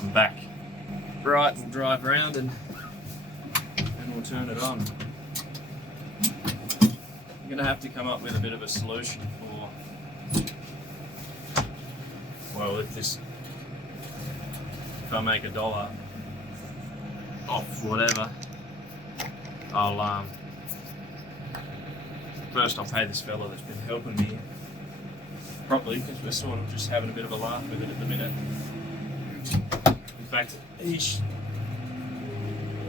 I'm back. Right, we'll drive around and we'll turn it on. I'm going to have to come up with a bit of a solution for, well, if I make $1 off whatever, first I'll pay this fella that's been helping me properly, because we're sort of just having a bit of a laugh with it at the minute. In fact,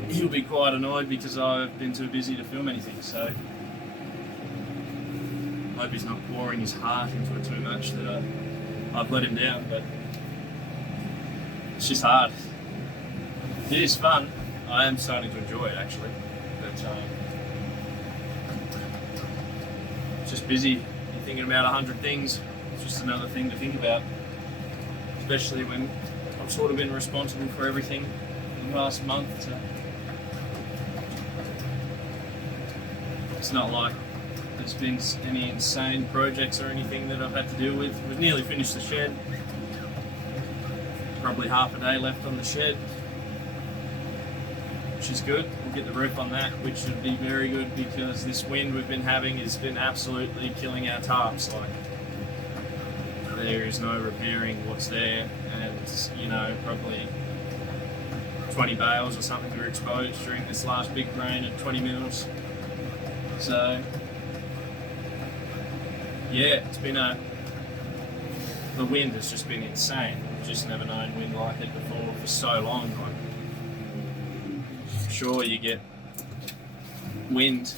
he'll be quite annoyed because I've been too busy to film anything, so I hope he's not pouring his heart into it too much that I've let him down, but it's just hard. It is fun. I am starting to enjoy it actually, but it's just busy. You're thinking about 100 things. It's just another thing to think about, especially when I've sort of been responsible for everything in the last month. So it's not like there's been any insane projects or anything that I've had to deal with. We've nearly finished the shed. Probably half a day left on the shed, which is good. We'll get the roof on that, which should be very good, because this wind we've been having has been absolutely killing our tarps. Like, there is no repairing what's there, and you know, probably 20 bales or something were exposed during this last big rain at 20 mils. So yeah, it's been the wind has just been insane. We've just never known wind like it before for so long. Like, sure, you get wind,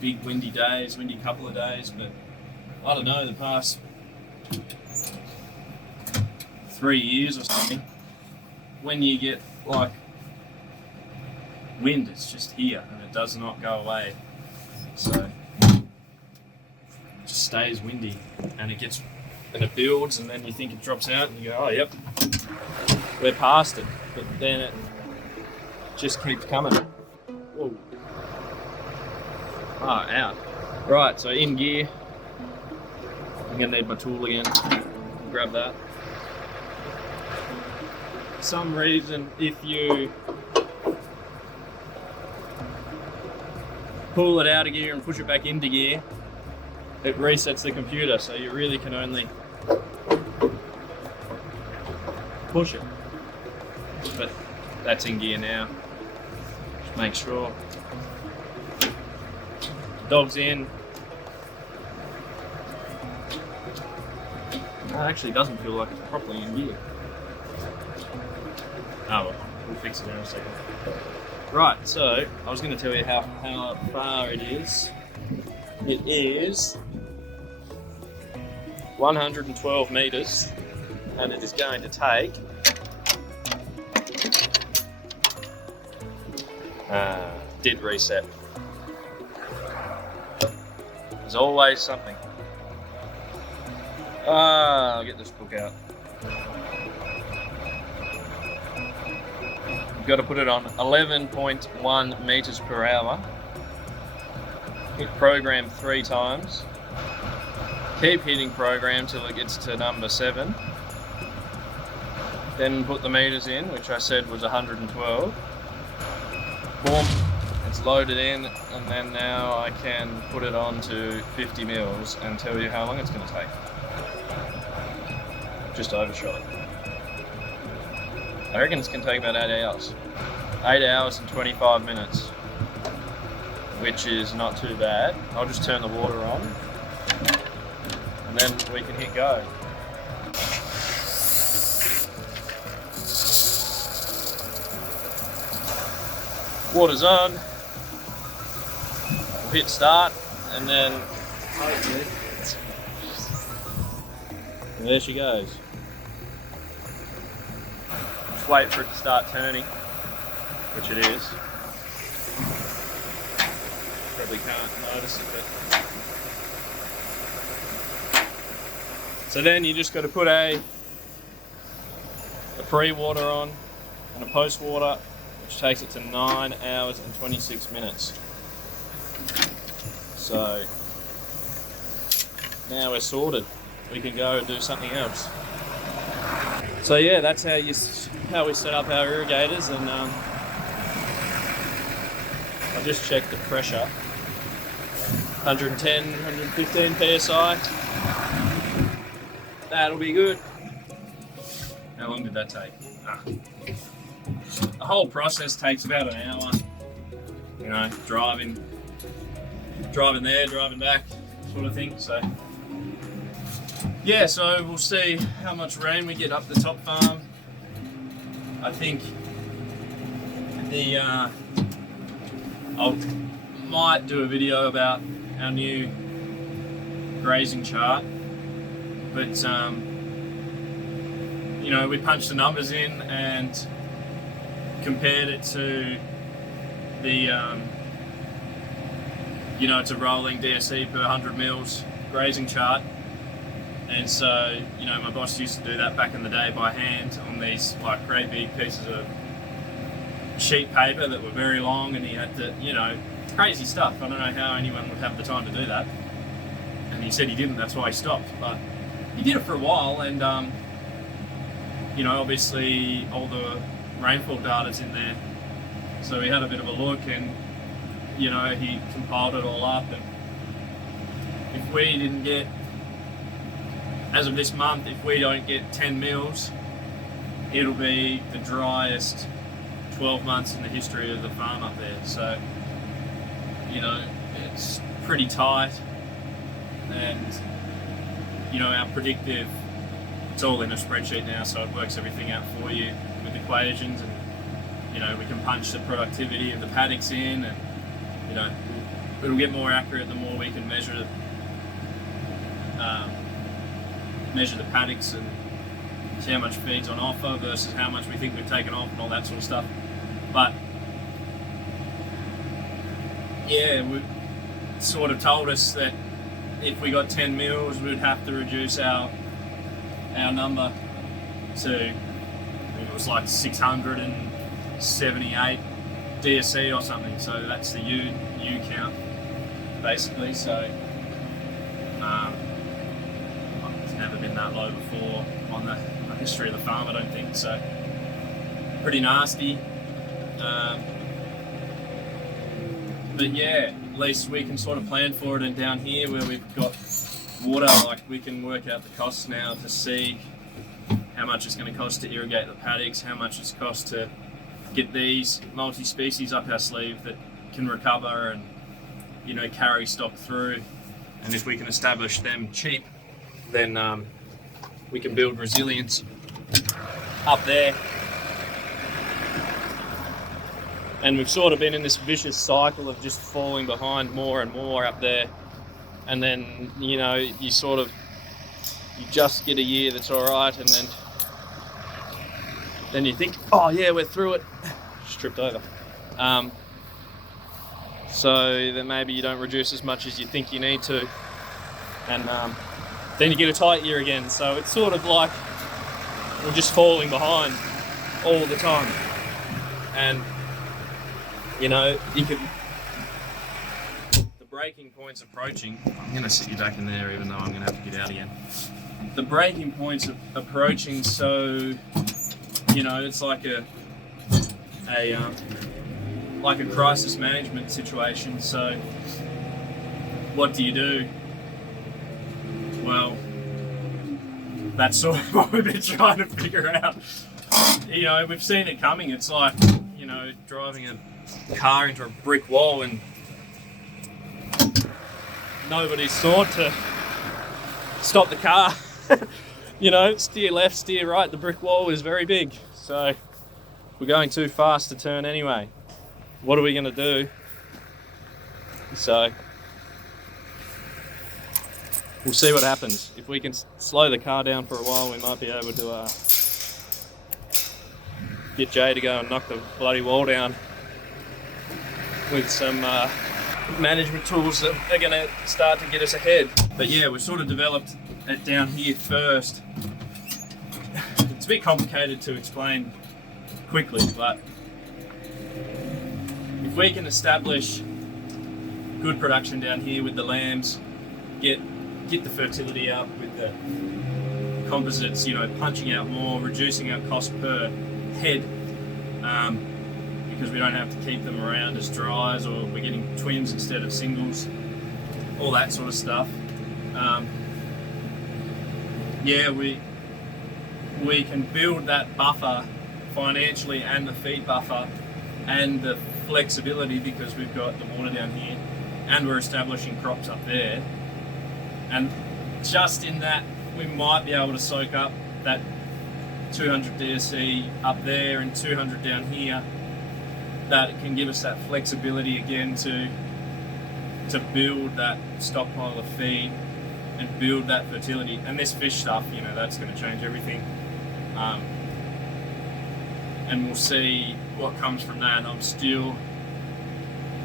big windy days, windy couple of days, but I don't know, the past 3 years or something, when you get like wind, it's just here and it does not go away. So it just stays windy, and it builds, and then you think it drops out and you go, oh yep, we're past it, but then it just keeps coming. Whoa. Ah, out. Right, so in gear. I'm gonna need my tool again. Grab that. For some reason, if you pull it out of gear and push it back into gear, it resets the computer, so you really can only push it. But that's in gear now. Just make sure. Dog's in. It actually doesn't feel like it's properly in gear. Oh well, we'll fix it in a second. Right, so I was going to tell you how far it is. It is 112 metres, and it is going to take did reset. There's always something. I'll get this book out. You've got to put it on 11.1 metres per hour. Hit program 3 times. Keep hitting program till it gets to number 7. Then put the meters in, which I said was 112. Boom, it's loaded in, and then now I can put it on to 50 mils and tell you how long it's going to take. Just overshot. I reckon it's going to take about 8 hours. 8 hours and 25 minutes, which is not too bad. I'll just turn the water on, and then we can hit go. Water's on. We'll hit start, and then hopefully, and there she goes. Just wait for it to start turning, which it is. Probably can't notice it, but so then you just got to put a pre-water on and a post-water, which takes it to 9 hours and 26 minutes. So now we're sorted. We can go and do something else. So yeah, that's how we set up our irrigators, and I just checked the pressure. 110, 115 psi. That'll be good. How long did that take? The whole process takes about an hour. You know, driving there, driving back, sort of thing. So yeah, so we'll see how much rain we get up the top farm. I think I might do a video about our new grazing chart, but you know, we punched the numbers in and compared it to the you know, it's a rolling DSE per 100 mils grazing chart. And so, you know, my boss used to do that back in the day by hand on these like great big pieces of sheet paper that were very long, and he had to, you know, crazy stuff. I don't know how anyone would have the time to do that. And he said he didn't, that's why he stopped. But he did it for a while, and you know, obviously all the rainfall data's in there. So we had a bit of a look, and you know, he compiled it all up, and if we didn't get, as of this month, if we don't get 10 mils, it'll be the driest 12 months in the history of the farm up there. So, you know, it's pretty tight, and, you know, our predictive, it's all in a spreadsheet now, so it works everything out for you with equations, and, you know, we can punch the productivity of the paddocks in, and, you know, it'll get more accurate the more we can measure the paddocks and see how much feed's on offer versus how much we think we've taken off and all that sort of stuff. But yeah, we sort of told us that if we got 10 mils, we'd have to reduce our number to, I think it was like 678 DSE or something. So that's the U count basically. So it's never been that low before on the history of the farm, I don't think. So pretty nasty. But yeah, at least we can sort of plan for it. And down here where we've got water, like, we can work out the costs now to see how much it's going to cost to irrigate the paddocks, how much it's cost to get these multi-species up our sleeve that can recover and, you know, carry stock through. And if we can establish them cheap, then we can build resilience up there. And we've sort of been in this vicious cycle of just falling behind more and more up there. And then, you know, you just get a year that's all right, and then you think, oh yeah, we're through it. Just tripped over. So then maybe you don't reduce as much as you think you need to, and then you get a tight year again. So it's sort of like we're just falling behind all the time. And you know, the breaking point's approaching. I'm going to sit you back in there, even though I'm going to have to get out again. The breaking point's approaching, so, you know, it's like a crisis management situation. So what do you do? Well, that's sort of what we've been trying to figure out. You know, we've seen it coming. It's like, you know, driving a car into a brick wall, and nobody's thought to stop the car. You know, steer left, steer right. The brick wall is very big, so we're going too fast to turn anyway. What are we going to do? So we'll see what happens. If we can slow the car down for a while, we might be able to get Jay to go and knock the bloody wall down with some management tools that are going to start to get us ahead. But yeah, we've sort of developed it down here first. It's a bit complicated to explain quickly, but if we can establish good production down here with the lambs, get the fertility up with composites, punching out more, reducing our cost per head, because we don't have to keep them around as dries, or we're getting twins instead of singles, all that sort of stuff. We can build that buffer financially, and the feed buffer and the flexibility, because we've got the water down here and we're establishing crops up there, and just in that we might be able to soak up that 200 DSE up there and 200 down here. That can give us that flexibility again to build that stockpile of feed and build that fertility. And this fish stuff, that's going to change everything. And we'll see what comes from that. I'm still,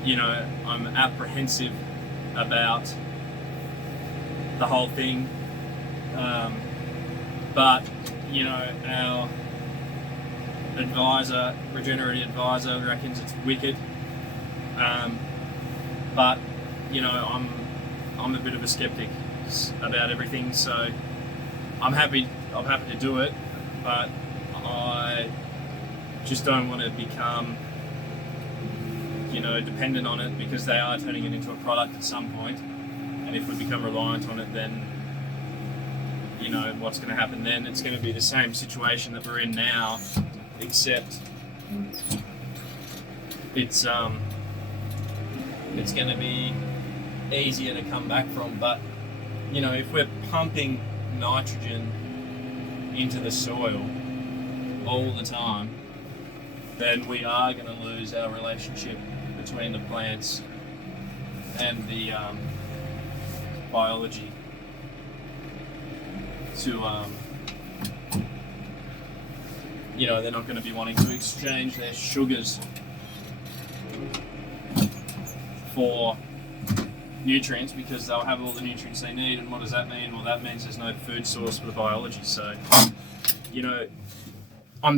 I'm apprehensive about the whole thing. But, our advisor, regenerative advisor, reckons it's wicked. But, I'm a bit of a skeptic about everything, so I'm happy to do it, but I just don't want to become, dependent on it, because they are turning it into a product at some point. And if we become reliant on it, then, what's going to happen then? It's going to be the same situation that we're in now, except it's going to be easier to come back from. But, if we're pumping nitrogen into the soil all the time, then we are going to lose our relationship between the plants and the biology to, they're not going to be wanting to exchange their sugars for nutrients, because they'll have all the nutrients they need. And what does that mean? Well, that means there's no food source for the biology. So, I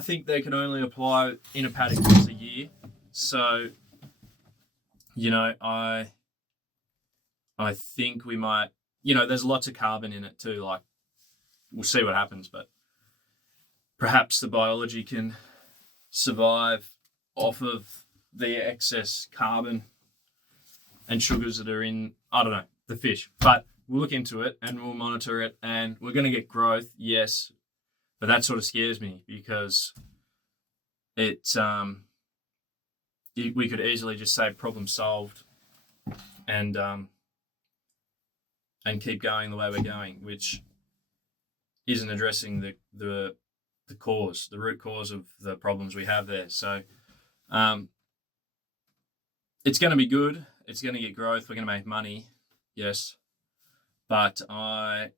think they can only apply in a paddock once a year. So, I think we might, there's lots of carbon in it too. Like, we'll see what happens, but perhaps the biology can survive off of the excess carbon and sugars that are in, the fish. But we'll look into it and we'll monitor it, and we're going to get growth, yes. But that sort of scares me, because it's we could easily just say problem solved and keep going the way we're going, which isn't addressing the cause, the root cause of the problems we have there. So it's going to be good. It's going to get growth. We're going to make money, yes. But I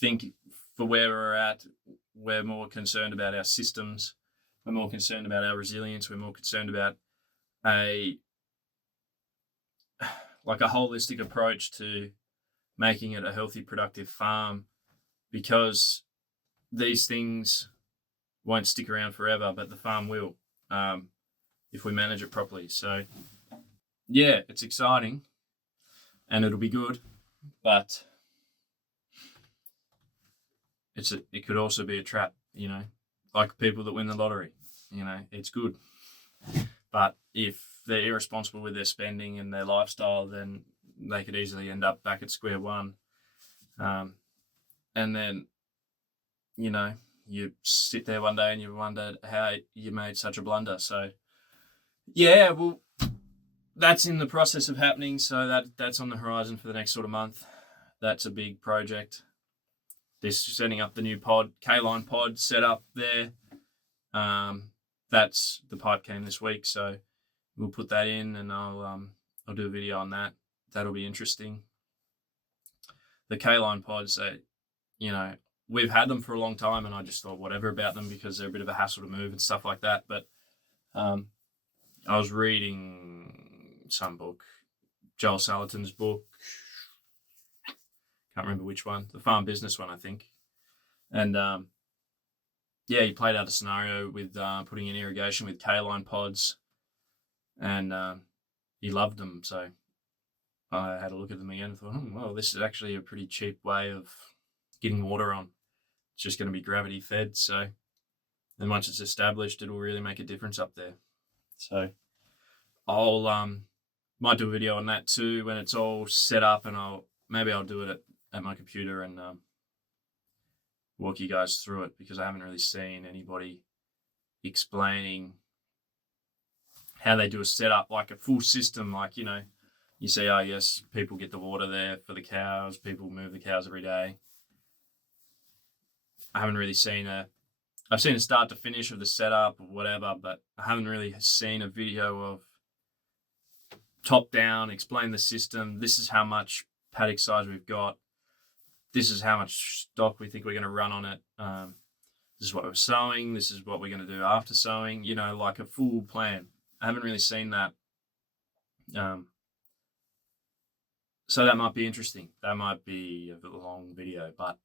think for where we're at, we're more concerned about our systems. We're more concerned about our resilience. We're more concerned about a holistic approach to making it a healthy, productive farm, because these things won't stick around forever, but the farm will, if we manage it properly. So, yeah, it's exciting and it'll be good, but it could also be a trap, like people that win the lottery. It's good, but if they're irresponsible with their spending and their lifestyle, then they could easily end up back at square one. And then, you sit there one day and you wonder how you made such a blunder. So, yeah, well, that's in the process of happening. So that's on the horizon for the next sort of month. That's a big project. This setting up the new K-line pod set up there. That's the pipe came this week, so we'll put that in, and I'll do a video on that. That'll be interesting. The K-line pods, we've had them for a long time, and I just thought whatever about them, because they're a bit of a hassle to move and stuff like that. But I was reading some book, Joel Salatin's book. Can't remember which one, the farm business one, I think. And he played out a scenario with putting in irrigation with K-line pods, and he loved them. So I had a look at them again and thought, well, this is actually a pretty cheap way of getting water on. It's just going to be gravity fed. So then once it's established, it'll really make a difference up there. So I'll might do a video on that too when it's all set up, and maybe I'll do it at my computer and walk you guys through it, because I haven't really seen anybody explaining how they do a setup, like a full system. Like, you know, you see, oh yes, people get the water there for the cows, people move the cows every day. I haven't really seen I've seen a start to finish of the setup or whatever, but I haven't really seen a video of top down, explain the system. This is how much paddock size we've got. This is how much stock we think we're going to run on it. This is what we're sowing. This is what we're going to do after sowing. You know, like a full plan. I haven't really seen that. So that might be interesting. That might be a long video, but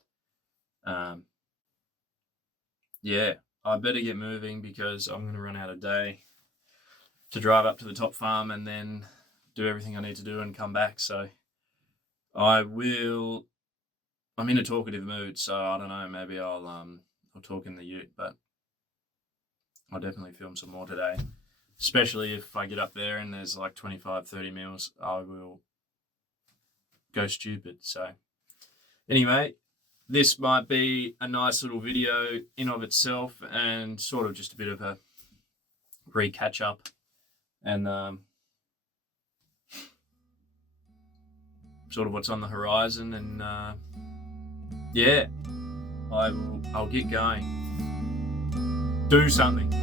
yeah, I better get moving because I'm going to run out of day to drive up to the top farm and then do everything I need to do and come back. So I'm in a talkative mood, so I don't know, maybe I'll talk in the ute, but I'll definitely film some more today. Especially if I get up there and there's like 25, 30 mils, I will go stupid. So anyway, this might be a nice little video in of itself, and sort of just a bit of a re-catch up, and sort of what's on the horizon. And yeah, I'll get going. Do something.